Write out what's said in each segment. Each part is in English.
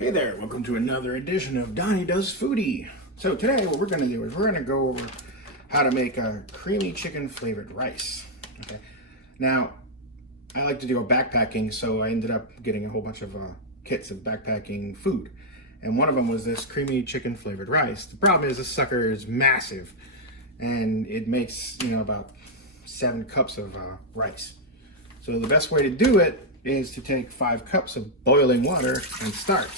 Hey there, welcome to another edition of Donnie Does Foodie. So today what we're going to do is we're going to go over how to make a creamy chicken flavored rice. Okay. Now, I like to do a backpacking, so I ended up getting a whole bunch of kits of backpacking food. And one of them was this creamy chicken flavored rice. The problem is this sucker is massive and it makes, about 7 cups of rice. So the best way to do it is to take 5 cups of boiling water and start.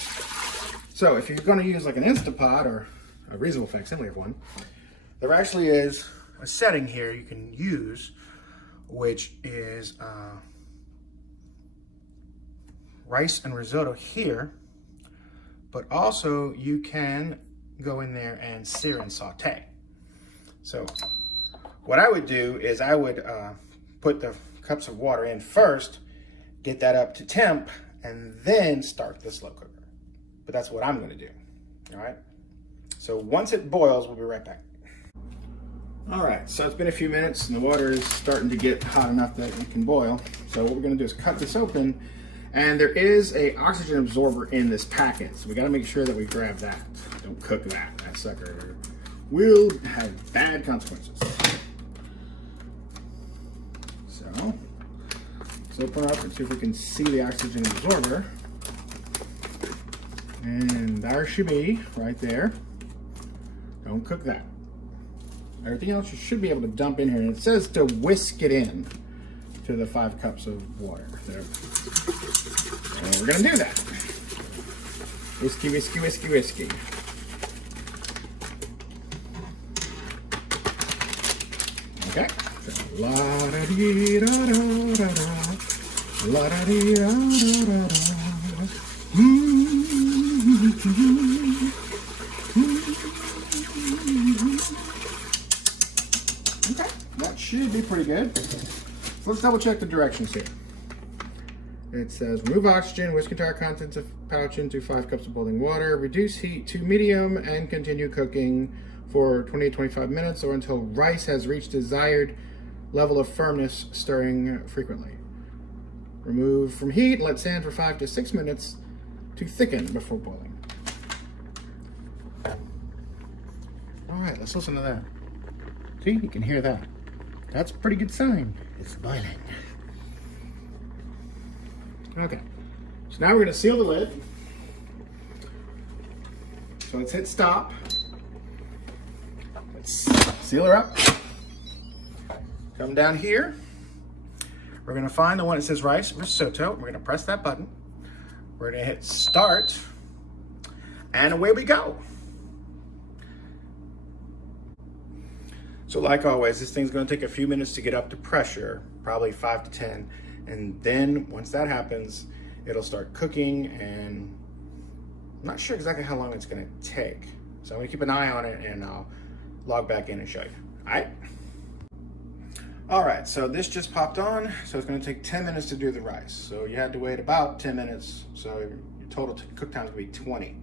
So if you're going to use like an Instapot or a reasonable facsimile of one, there actually is a setting here you can use, which is rice and risotto here, but also you can go in there and sear and saute. So what I would do is I would put the cups of water in first, get that up to temp, and then start the slow cooker. But that's what I'm gonna do, all right? So once it boils, we'll be right back. All right, so it's been a few minutes and the water is starting to get hot enough that it can boil. So what we're gonna do is cut this open, and there is a oxygen absorber in this packet. So we gotta make sure that we grab that. Don't cook that, that sucker will have bad consequences. So, let's open up and see if we can see the oxygen absorber. And there she be, right there. Don't cook that. Everything else you should be able to dump in here. And it says to whisk it in to the 5 cups of water. There. And we're gonna do that. Whiskey, whiskey, whiskey, whiskey. Okay. La da dee da da da da. La da dee da da da da. Okay, that should be pretty good. So let's double check the directions here. It says remove oxygen, whisk entire contents of pouch into 5 cups of boiling water, reduce heat to medium, and continue cooking for 20 to 25 minutes or until rice has reached desired level of firmness, stirring frequently. Remove from heat, let stand for 5 to 6 minutes to thicken before boiling. All right, let's listen to that. See, you can hear that. That's a pretty good sign. It's boiling. Okay, so now we're gonna seal the lid. So let's hit stop. Let's seal her up. Come down here. We're gonna find the one that says rice risotto. We're gonna press that button. We're gonna hit start, and away we go. So like always, this thing's gonna take a few minutes to get up to pressure, probably 5 to 10. And then once that happens, it'll start cooking, and I'm not sure exactly how long it's gonna take. So I'm gonna keep an eye on it and I'll log back in and show you, all right? All right, so this just popped on, so it's gonna take 10 minutes to do the rice. So you had to wait about 10 minutes, so your total cook time is gonna be 20.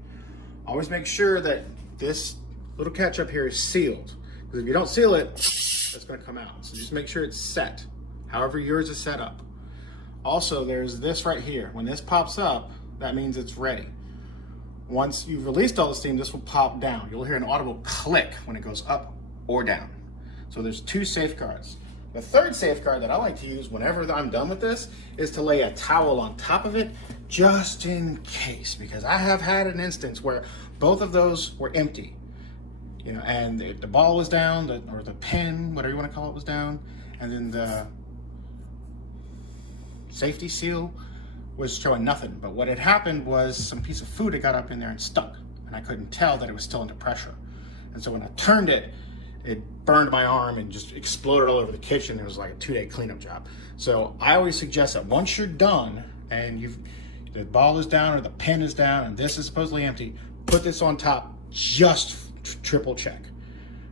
Always make sure that this little catch up here is sealed, because if you don't seal it, it's gonna come out. So just make sure it's set, however yours is set up. Also, there's this right here. When this pops up, that means it's ready. Once you've released all the steam, this will pop down. You'll hear an audible click when it goes up or down. So there's 2 safeguards. The third safeguard that I like to use whenever I'm done with this is to lay a towel on top of it, just in case, because I have had an instance where both of those were empty, and the ball was down, or the pin, whatever you want to call it, was down, and then the safety seal was showing nothing. But what had happened was some piece of food had got up in there and stuck, and I couldn't tell that it was still under pressure. And so when I turned it, it burned my arm and just exploded all over the kitchen. It was like a 2-day cleanup job. So I always suggest that once you're done and the ball is down or the pin is down and this is supposedly empty, put this on top, just triple check.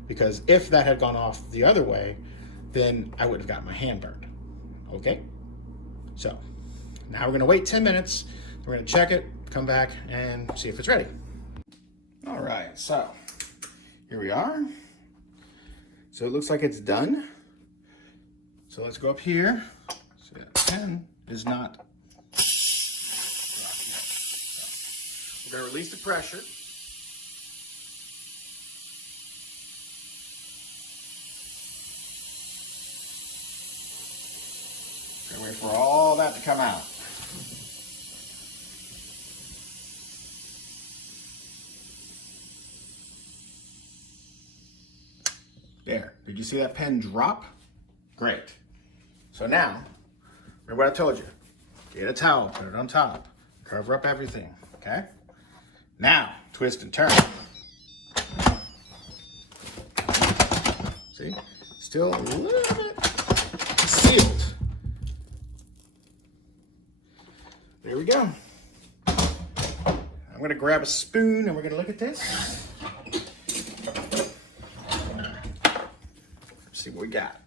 Because if that had gone off the other way, then I would have gotten my hand burned, okay? So now we're gonna wait 10 minutes. We're gonna check it, come back and see if it's ready. All right, so here we are. So it looks like it's done. So let's go up here. So that pen is not We're going to release the pressure. And wait for all that to come out. There. Did you see that pen drop? Great. So now, remember what I told you. Get a towel, put it on top, cover up everything, okay? Now, twist and turn. See? Still a little bit sealed. There we go. I'm gonna grab a spoon and we're gonna look at this. Let's see what we got.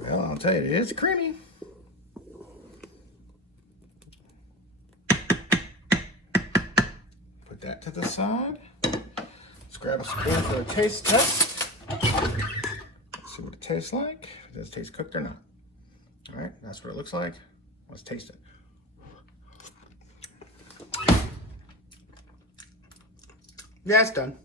Well, I'll tell you, it is creamy. Put that to the side. Let's grab a spoon for a taste test. Let's see what it tastes like. Does it taste cooked or not? All right, that's what it looks like. Let's taste it. Yeah, it's done.